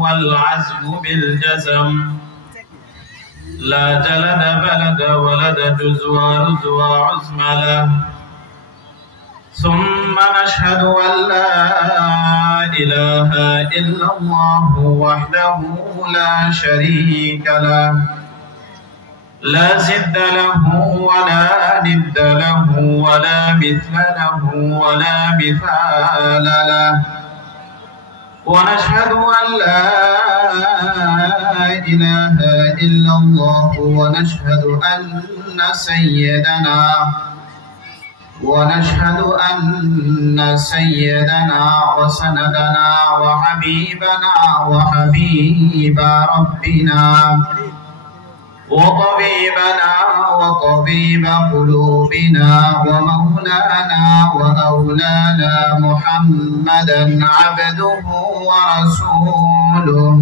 والعزم بالجزم لا جلد بلد ولد جزوى رزوى عزم له ثم نشهد أن لا إله إلا الله وحده لا شريك له لا زد له ولا ند له ولا مثل له ولا مثال له ونشهد أن لا إله إلا الله ونشهد أن سيدنا وسندنا وحبيبنا وحبيب ربنا وطبيبنا وطبيب قلوبنا ومولانا وأولانا محمدا عبده ورسوله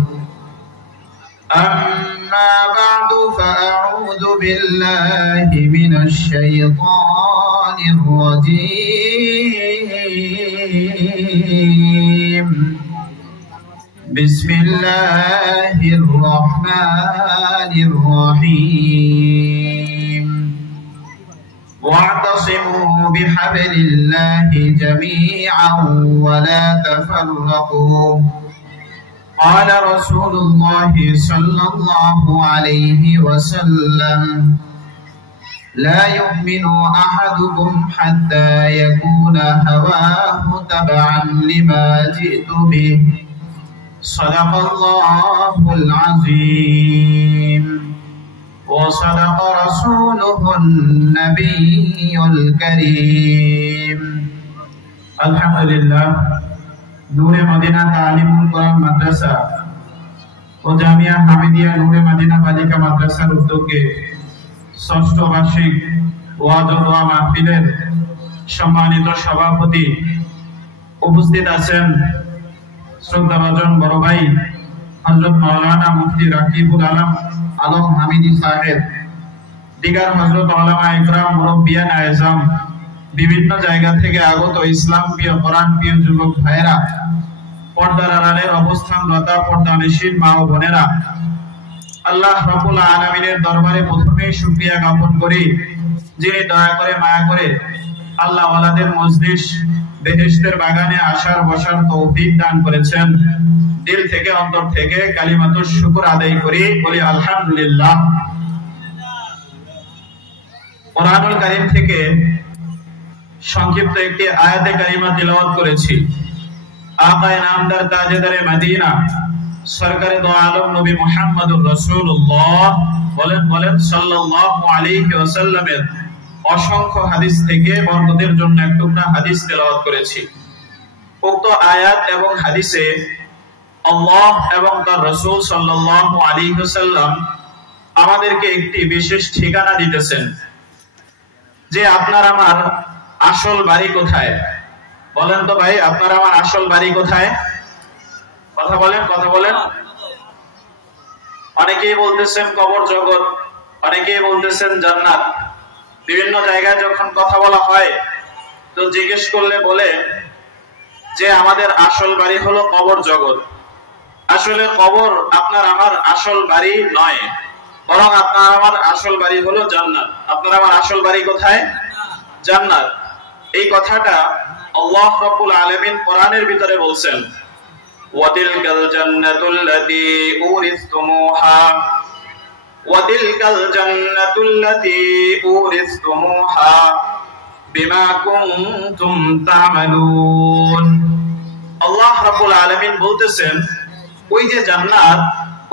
أما بعد فأعوذ بالله من الشيطان الرجيم بسم الله الرحمن الرحيم واعتصموا بحبل الله جميعا ولا تفرقوا قال رسول الله صلى الله عليه وسلم لا يؤمن أحدكم حتى يكون هواه تبعا لما جئت به صدق الله العظيم وصدق رسوله النبي الكريم الحمد لله নূরে Medina তালিমুল কোরআন মাদ্রাসা ও জামিয়া হামিদিয়া নূরে Medina বালিকা মাদ্রাসার উদ্যোগে ষষ্ঠ বার্ষিক ওয়াজ ও দোয়া মাহফিলের সম্মানিত সভাপতি উপস্থিত আছেন শ্রদ্ধাভাজন বড় ভাই হযরত মাওলানা মুফতি রাকিবুল আলম হামিদি সাহেব, দিগার হযরত উলামা ইকরাম, মুরব্বিয়ান আযম, বিভিন্ন জায়গা থেকে আগত ইসলাম প্রিয় কোরআন প্রিয় যুবক ভাইরা, পর্দার আড়ালের অবস্থানরত পর্দানশীল মা ও বোনেরা, আল্লাহ রাব্বুল আলামিনের দরবারে প্রথমেই শুকরিয়া জ্ঞাপন করি যিনি দয়া করে মায়া করে আল্লাহ ওয়ালাদের মজলিস বেহেশতের বাগানে আসার বসার তৌফিক দান করেছেন। দিল থেকে অন্তর থেকে কালিমাতুশ শুকর আদায় করি, বলি আলহামদুলিল্লাহ। কোরআনুল কারীম থেকে সংক্ষিপ্ত একটি আয়াতে কারিমা তিলাওয়াত করেছি। আকায়ে নামদার তাজেদারে মদিনা সরকারে দো আলম নবী মুহাম্মদুর রাসূলুল্লাহ বলেন সাল্লাল্লাহু আলাইহি ওয়াসাল্লামের অসংখ্য হাদিস থেকে বর্ণনাদের জন্য এক টুকরা হাদিস তেলাওয়াত করেছি। উক্ত আয়াত এবং হাদিসে আল্লাহ এবং তার রাসূল সাল্লাল্লাহু আলাইহি ওয়াসাল্লাম আমাদেরকে একটি বিশেষ ঠিকানা দিতেছেন যে আপনার আমার আসল বাড়ি কোথায়? বলেন তো ভাই, আপনার আমার আসল বাড়ি কোথায়? কথা বলেন। অনেকেই বলতেছেন কবর জগৎ, অনেকেই বলতেছেন জান্নাত। বিভিন্ন জায়গায় যখন কথা বলা হয় তো জিজ্ঞেস করলে বলে যে আমাদের আসল বাড়ি হলো কবর জগৎ। আসলে কবর আপনার আমার আসল বাড়ি নয়, বরং আপনার আমার আসল বাড়ি হলো জান্নাত। আপনার আমার আসল বাড়ি কোথায়? জান্নাত। এই কথাটা আল্লাহ রাব্বুল আলামিন কোরআনের ভিতরে বলছেন, ওয়াতিলকাল জান্নাতুল্লাতী উরিসতুমুহা ওয়াতিলকাল জান্নাতুল্লাতী উরিসতুমুহা বিমা কুনতুম তা'মালুন। আল্লাহ রাব্বুল আলামিন বলতেছেন, ওই যে জান্নাত,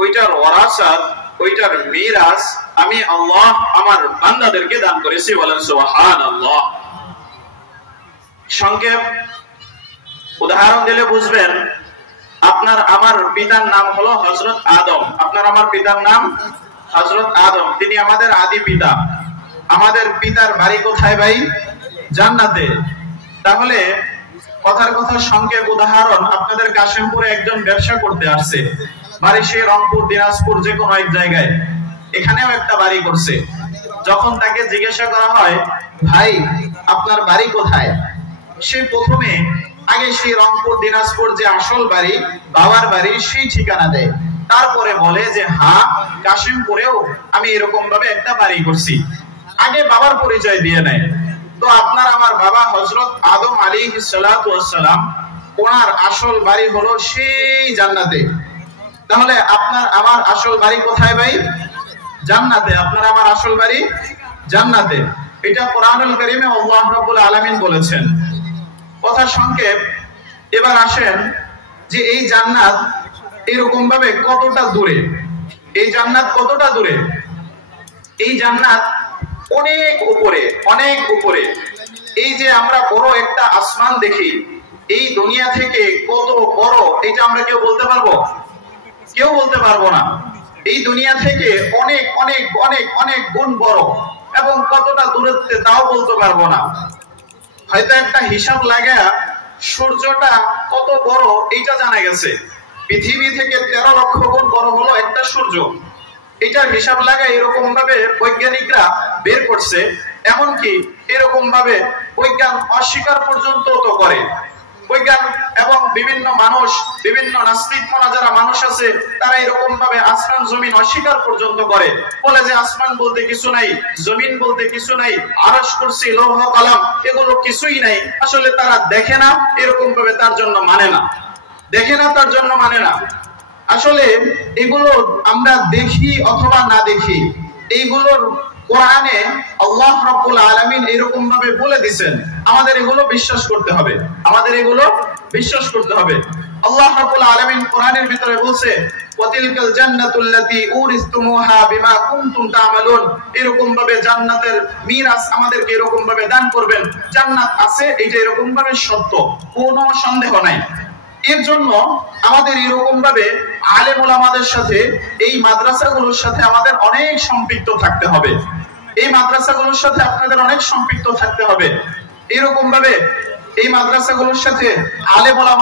ওইটার ওয়ারাসাত, ওইটার মিরাস আমি আল্লাহ আমার বান্দাদেরকে দান করেছি। বলেন সুবহানাল্লাহ। সংক্ষেপ উদাহরণ দিলে বুঝবেন। আপনার আমার পিতার নাম হলো হযরত আদম। আপনার আমার পিতার নাম হযরত আদম, তিনি আমাদের আদি পিতা। আমাদের পিতার বাড়ি কোথায় ভাই? জান্নাতে। তাহলে কথার কথা সংক্ষেপ উদাহরণ, আপনাদের কাশিমপুরে একজন ব্যবসা করতে আসছে, বাড়ি সে রংপুর, দিনাজপুর, যে কোনো এক জায়গায়, এখানেও একটা বাড়ি করছে। যখন তাকে জিজ্ঞাসা করা হয়, ভাই আপনার বাড়ি কোথায়, সে প্রথমে আগে সেই রংপুর দিনাজপুর যে আসল বাড়ি বাবার বাড়ি সেই ঠিকানা দেয়, তারপরে বলে যে হ্যাঁ কাশিমপুরেও আমি এরকম ভাবে একটা বাড়ি করছি, আগে বাবার পরিচয় দিয়ে নেয়। তো আপনার আমার বাবা হযরত আদম আলাইহিস সালাতু ওয়াস সালাম, ওনার আসল বাড়ি হলো সেই জান্নাতে। তাহলে আপনার আমার আসল বাড়ি কোথায় ভাই? জান্নাতে। আপনার আমার আসল বাড়ি জান্নাতে। এটা কোরআনুল কারীমে আল্লাহ রাব্বুল আলামিন বলেছেন। কথা সংক্ষেপ, এবার আসেন যে এই জান্নাত এরকম ভাবে কতটা দূরে, এই জান্নাত কতটা দূরে? এই জান্নাত অনেক উপরে, অনেক উপরে। এই যে আমরা বড় একটা আসমান দেখি, এই দুনিয়া থেকে কত বড় এটা আমরা কেউ বলতে পারবো? কেউ বলতে পারবো না। এই দুনিয়া থেকে অনেক অনেক অনেক অনেক গুণ বড়, এবং কতটা দূরত্বে তাও বলতে পারবো না। হয়তো একটা হিসাব লাগা সূর্যটা কত বড় এটা জানা গেছে, পৃথিবী থেকে 13 লক্ষ গুণ বড় হলো একটা সূর্য। এটার হিসাব লাগা এরকম ভাবে বৈজ্ঞানিকরা বের করছে, এমনকি এরকম ভাবে বিজ্ঞান অস্বীকার পর্যন্ত তো করে। বিজ্ঞান এবং বিভিন্ন মানুষ, বিভিন্ন নাস্তিক মনা যারা মানুষ আছে, তারা এরকম ভাবে আসমান জমিন অস্বীকার পর্যন্ত করে, বলে যে আসমান বলতে কিছু নাই, জমিন বলতে কিছু নাই, আরশ কুরসি লৌহ কলম এগুলো কিছুই নাই। আসলে তারা দেখে না, এরকম ভাবে তার জন্য মানে না, দেখে না তার জন্য মানে না। আসলে এগুলো আমরা দেখি অথবা না দেখি, এইগুলোর কোরআনে আল্লাহ রাব্বুল আলামিন এরকম ভাবে বলে দিবেন, আমাদের এগুলো বিশ্বাস করতে হবে, আমাদের এগুলো বিশ্বাস করতে হবে। আল্লাহ রাব্বুল আলামিন কোরআনের ভিতরে বলছে ওয়াতিলকাল জান্নাতুল্লাতী উরিসতুমুহা বিমা কুনতুম তা'মালুন, এরকম ভাবে জান্নাতের মিরাস আমাদেরকে এরকম ভাবে দান করবেন। জান্নাত আছে, এটা এরকম ভাবে সত্য, কোনো সন্দেহ নাই। এর জন্য আমাদের এরকম ভাবে আলেম ওলামাদের সাথে, এই মাদ্রাসাগুলোর সাথে আমাদের অনেক সম্পৃক্ত থাকতে হবে, এই মাদ্রাসাগুলোর সাথে আপনাদের অনেক সম্পৃক্ত থাকতে হবে। এরকম ভাবে এই মাদ্রাসাগুলোর সাথে আলেম ওলামা